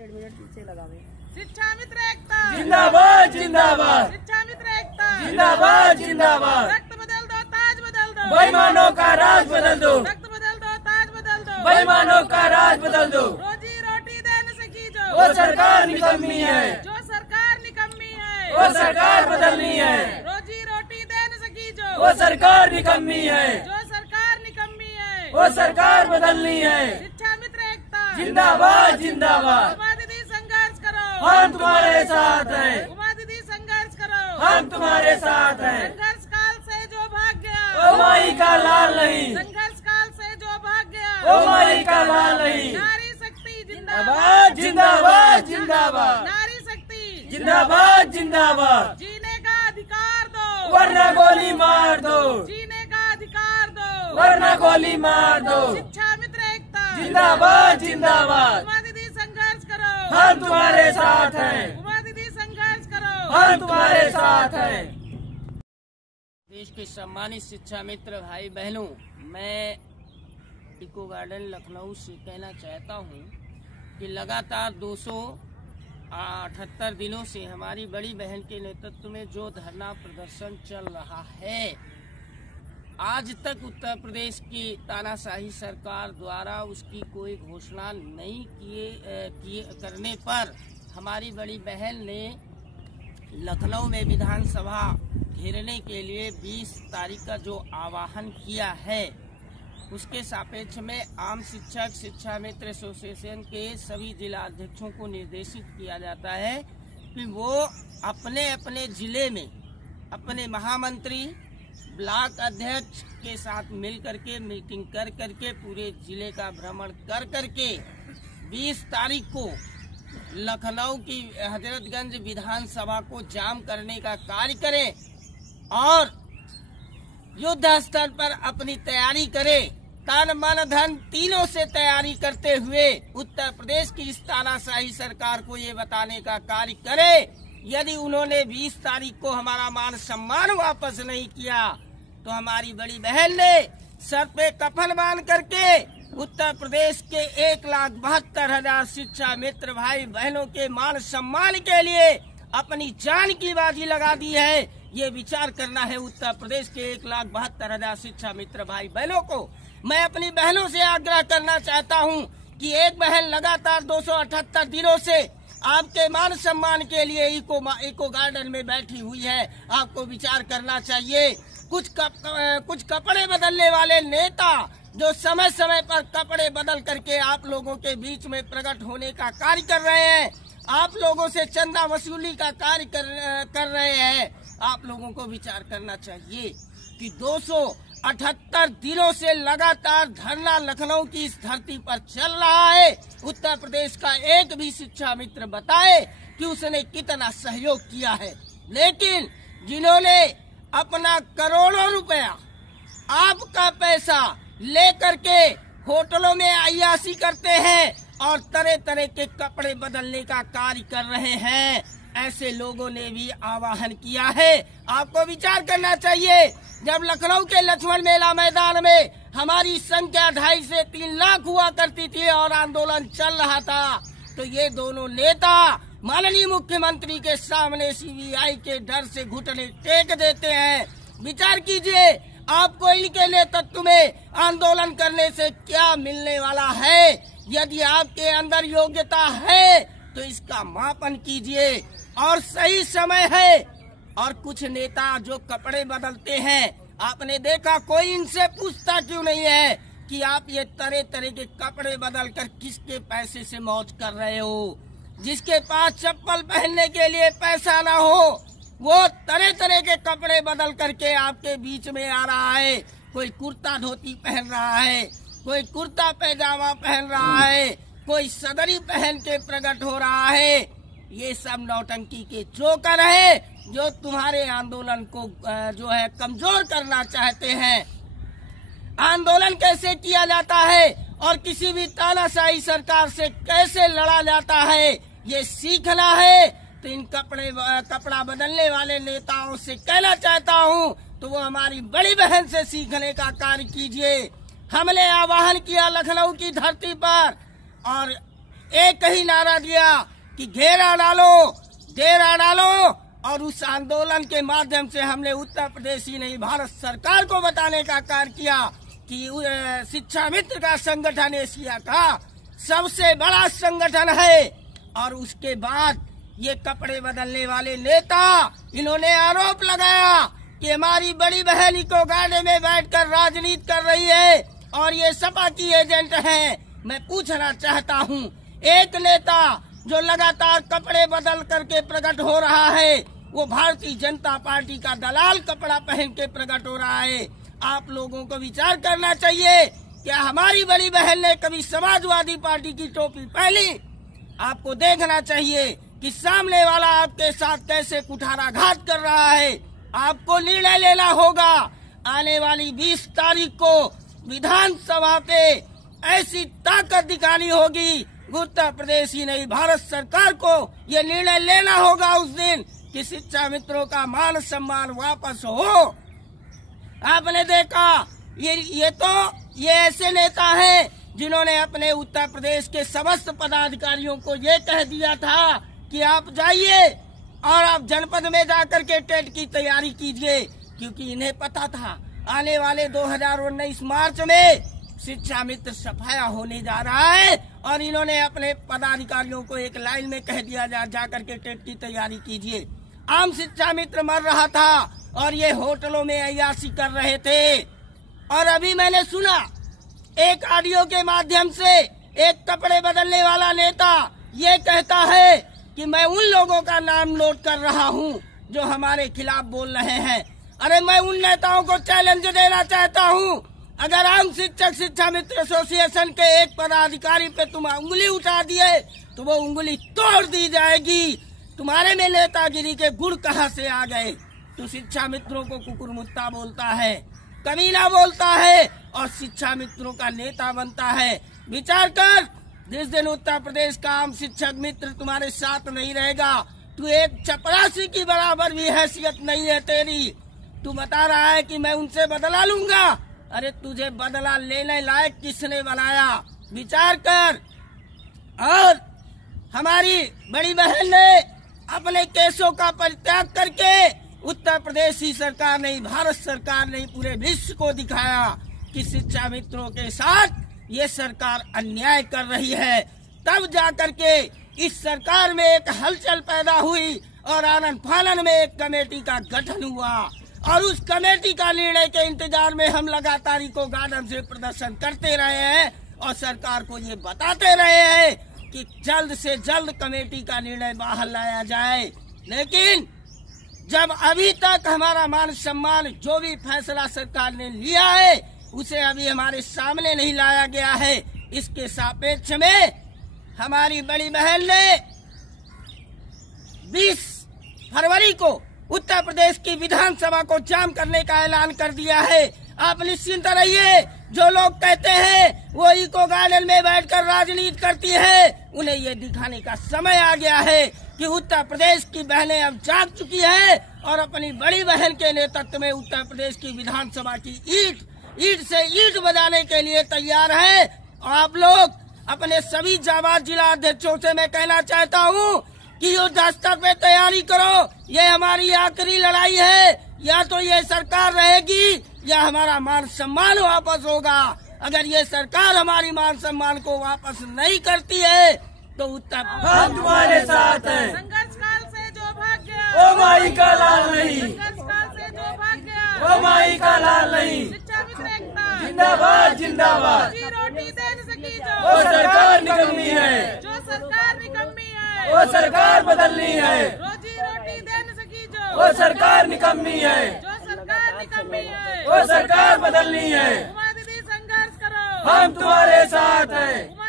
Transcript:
1.5 minute पीछे लगावे। शिक्षा मित्र एकता जिंदाबाद जिंदाबाद, शिक्षा मित्र एकता जिंदाबाद जिंदाबाद। तख्त बदल दो, ताज बदल दो, बेईमानों का राज बदल दो, तख्त बदल दो, ताज बदल दो, बेईमानों का राज बदल दो। रोजी रोटी देने से की जो वो सरकार निकम्मी है, जो सरकार निकम्मी है, वो सरकार बदलनी है। रोजी रोटी देने से की जो वो सरकार निकम्मी है, जो सरकार निकम्मी है, वो सरकार बदलनी है। शिक्षा मित्र एकता जिंदाबाद जिंदाबाद, उमा दीदी संघर्ष करो, हम तुम्हारे साथ हैं, उमा दीदी संघर्ष करो, हम तुम्हारे साथ हैं। संघर्ष काल से जो भाग गया ओ माई का लाल नहीं, संघर्ष काल से जो भाग गया ओ माई का लाल नहीं। नारी शक्ति जिंदाबाद जिंदाबाद जिंदाबाद, नारी शक्ति जिंदाबाद जिंदाबाद। जीने का अधिकार दो, वरना गोली मार दो, जीने का अधिकार दो, वरना गोली मार दो। शिक्षा मित्र एकता जिंदाबाद जिंदाबाद, उमा दीदी संघर्ष करो, हम तुम्हारे साथ हैं, उमा दीदी संघर्ष करो, हम तुम्हारे साथ हैं। देश के सम्मानित शिक्षा मित्र भाई बहनों, मैं इको गार्डन लखनऊ से कहना चाहता हूं कि लगातार 278 दिनों से हमारी बड़ी बहन के नेतृत्व में जो धरना प्रदर्शन चल रहा है, आज तक उत्तर प्रदेश की तानाशाही सरकार द्वारा उसकी कोई घोषणा नहीं करने पर हमारी बड़ी बहन ने लखनऊ में विधानसभा घेरने के लिए 20 तारीख का जो आह्वान किया है, उसके सापेक्ष में आम शिक्षक शिक्षा मित्र एसोसिएशन के सभी जिला अध्यक्षों को निर्देशित किया जाता है कि वो अपने अपने जिले में अपने महामंत्री ब्लॉक अध्यक्ष के साथ मिल करके मीटिंग कर करके पूरे जिले का भ्रमण कर करके 20 तारीख को लखनऊ की हजरतगंज विधानसभा को जाम करने का कार्य करें और युद्ध स्तर पर अपनी तैयारी करें। तन मन धन तीनों से तैयारी करते हुए उत्तर प्रदेश की इस तानाशाही सरकार को ये बताने का कार्य करे, यदि उन्होंने 20 तारीख को हमारा मान सम्मान वापस नहीं किया तो हमारी बड़ी बहन ने सर पे कफन बांध करके उत्तर प्रदेश के 1,72,000 शिक्षा मित्र भाई बहनों के मान सम्मान के लिए अपनी जान की बाजी लगा दी है। ये विचार करना है उत्तर प्रदेश के 1,72,000 शिक्षा मित्र भाई बहनों को। मैं अपनी बहनों से आग्रह करना चाहता हूं कि एक बहन लगातार 278 दिनों से आपके मान सम्मान के लिए इको गार्डन में बैठी हुई है। आपको विचार करना चाहिए। कुछ कपड़े बदलने वाले नेता जो समय समय पर कपड़े बदल करके आप लोगों के बीच में प्रकट होने का कार्य कर रहे हैं, आप लोगों से चंदा वसूली का कार्य कर रहे हैं। आप लोगों को विचार करना चाहिए कि 278 दिनों से लगातार धरना लखनऊ की इस धरती पर चल रहा है। उत्तर प्रदेश का एक भी शिक्षा मित्र बताए कि उसने कितना सहयोग किया है, लेकिन जिन्होंने अपना करोड़ों रुपया आपका पैसा लेकर के होटलों में अय्याशी करते हैं और तरह तरह के कपड़े बदलने का कार्य कर रहे हैं, ऐसे लोगों ने भी आह्वान किया है। आपको विचार करना चाहिए। जब लखनऊ के लक्ष्मण मेला मैदान में हमारी संख्या 2.5 से 3 लाख हुआ करती थी और आंदोलन चल रहा था, तो ये दोनों नेता माननीय मुख्यमंत्री के सामने सीबीआई के डर से घुटने टेक देते हैं। विचार कीजिए, आपको इनके नेतृत्व में आंदोलन करने से क्या मिलने वाला है। यदि आपके अंदर योग्यता है तो इसका मापन कीजिए और सही समय है। और कुछ नेता जो कपड़े बदलते हैं, आपने देखा कोई इनसे पूछता क्यों नहीं है कि आप ये तरह तरह के कपड़े बदल कर किसके पैसे से मौज कर रहे हो। जिसके पास चप्पल पहनने के लिए पैसा ना हो, वो तरह तरह के कपड़े बदल करके आपके बीच में आ रहा है। कोई कुर्ता धोती पहन रहा है, कोई कुर्ता पैजामा पहन रहा है, कोई सदरी पहन के प्रकट हो रहा है। ये सब नौटंकी के जोकर है जो तुम्हारे आंदोलन को जो है कमजोर करना चाहते हैं। आंदोलन कैसे किया जाता है और किसी भी तानाशाही सरकार से कैसे लड़ा जाता है, ये सीखना है। तो इन कपड़ा बदलने वाले नेताओं से कहना चाहता हूँ तो वो हमारी बड़ी बहन से सीखने का कार्य कीजिए। हमने आह्वान किया लखनऊ की धरती पर और एक ही नारा दिया कि घेरा डालो, डेरा डालो, और उस आंदोलन के माध्यम से हमने उत्तर प्रदेश ही नहीं भारत सरकार को बताने का कार्य किया कि शिक्षा मित्र का संगठन एशिया का सबसे बड़ा संगठन है। और उसके बाद ये कपड़े बदलने वाले नेता, इन्होंने आरोप लगाया कि हमारी बड़ी बहन इको गार्डन में बैठकर राजनीति कर रही है और ये सपा की एजेंट है। मैं पूछना चाहता हूँ, एक नेता जो लगातार कपड़े बदल करके प्रकट हो रहा है, वो भारतीय जनता पार्टी का दलाल कपड़ा पहन के प्रकट हो रहा है। आप लोगों को विचार करना चाहिए, क्या हमारी बड़ी बहन ने कभी समाजवादी पार्टी की टोपी पहनी? आपको देखना चाहिए कि सामने वाला आपके साथ कैसे कुठाराघात कर रहा है। आपको निर्णय लेना होगा। आने वाली 20 तारीख को विधानसभा पे ऐसी ताकत दिखानी होगी, उत्तर प्रदेश ही नहीं भारत सरकार को ये निर्णय लेना होगा उस दिन कि शिक्षा मित्रों का मान सम्मान वापस हो। आपने देखा ये ऐसे नेता हैं जिन्होंने अपने उत्तर प्रदेश के समस्त पदाधिकारियों को ये कह दिया था कि आप जाइए और आप जनपद में जाकर के टेट की तैयारी कीजिए, क्योंकि इन्हें पता था आने वाले 2019 मार्च में शिक्षा मित्र सफाया होने जा रहा है। और इन्होंने अपने पदाधिकारियों को एक लाइन में कह दिया जा करके टेट की तैयारी कीजिए। आम शिक्षा मित्र मर रहा था और ये होटलों में अय्याशी कर रहे थे। और अभी मैंने सुना एक ऑडियो के माध्यम से एक कपड़े बदलने वाला नेता ये कहता है कि मैं उन लोगों का नाम नोट कर रहा हूं जो हमारे खिलाफ बोल रहे हैं। अरे मैं उन नेताओं को चैलेंज देना चाहता हूं, अगर आम शिक्षक शिक्षा मित्र एसोसिएशन के एक पदाधिकारी पे तुम उंगली उठा दिए तो वो उंगली तोड़ दी जाएगी। तुम्हारे में नेतागिरी के गुण कहाँ से आ गए? तू शिक्षा मित्रों को कुकुरमुत्ता बोलता है, कमीना बोलता है और शिक्षा मित्रों का नेता बनता है। विचार कर, जिस दिन उत्तर प्रदेश का आम शिक्षक मित्र तुम्हारे साथ नहीं रहेगा, तू एक चपरासी की बराबर भी हैसियत नहीं है तेरी। तू बता रहा है कि मैं उनसे बदला लूंगा। अरे तुझे बदला लेने लायक किसने बनाया? विचार कर। और हमारी बड़ी बहन ने अपने केसों का परित्याग करके उत्तर प्रदेश ही सरकार नहीं भारत सरकार नहीं पूरे विश्व को दिखाया कि शिक्षा मित्रों के साथ ये सरकार अन्याय कर रही है। तब जाकर के इस सरकार में एक हलचल पैदा हुई और आनन फानन में एक कमेटी का गठन हुआ और उस कमेटी का निर्णय के इंतजार में हम लगातार इको गार्डन से प्रदर्शन करते रहे हैं और सरकार को ये बताते रहे हैं कि जल्द से जल्द कमेटी का निर्णय बाहर लाया जाए। लेकिन जब अभी तक हमारा मान सम्मान जो भी फैसला सरकार ने लिया है उसे अभी हमारे सामने नहीं लाया गया है, इसके सापेक्ष में हमारी बड़ी बहन ने 20 फरवरी को उत्तर प्रदेश की विधानसभा को जाम करने का ऐलान कर दिया है। आप निश्चिंत रहिए, जो लोग कहते हैं वो इको गार्डन में बैठकर राजनीति करती है, उन्हें ये दिखाने का समय आ गया है कि उत्तर प्रदेश की बहनें अब जाग चुकी है और अपनी बड़ी बहन के नेतृत्व में उत्तर प्रदेश की विधानसभा की ईंट से ईंट बजाने के लिए तैयार है। और आप लोग अपने सभी जाबाज जिला अध्यक्षों से मैं कहना चाहता हूँ कि युद्ध स्तर पे तैयारी करो। ये हमारी आखिरी लड़ाई है, या तो ये सरकार रहेगी या हमारा मान सम्मान वापस होगा। अगर ये सरकार हमारी मान सम्मान को वापस नहीं करती है तो उत्तर हम तुम्हारे साथ हैं। संघर्ष काल से जो भाग गया ओ माई का लाल नहीं, संघर्ष काल से जो भाग गया ओ माई का लाल नहीं। शिक्षा मित्र एकता जिंदाबाद जिंदाबाद। रोजी रोटी दे न सकी वो जो सरकार निकम्मी है, जो सरकार निकम्मी है वो सरकार बदलनी है। रोजी रोटी दे न सकी जो वो सरकार निकम्मी है, जो सरकार निकम्मी है वो सरकार बदलनी है। उमा दीदी संघर्ष करो हम तुम्हारे साथ हैं।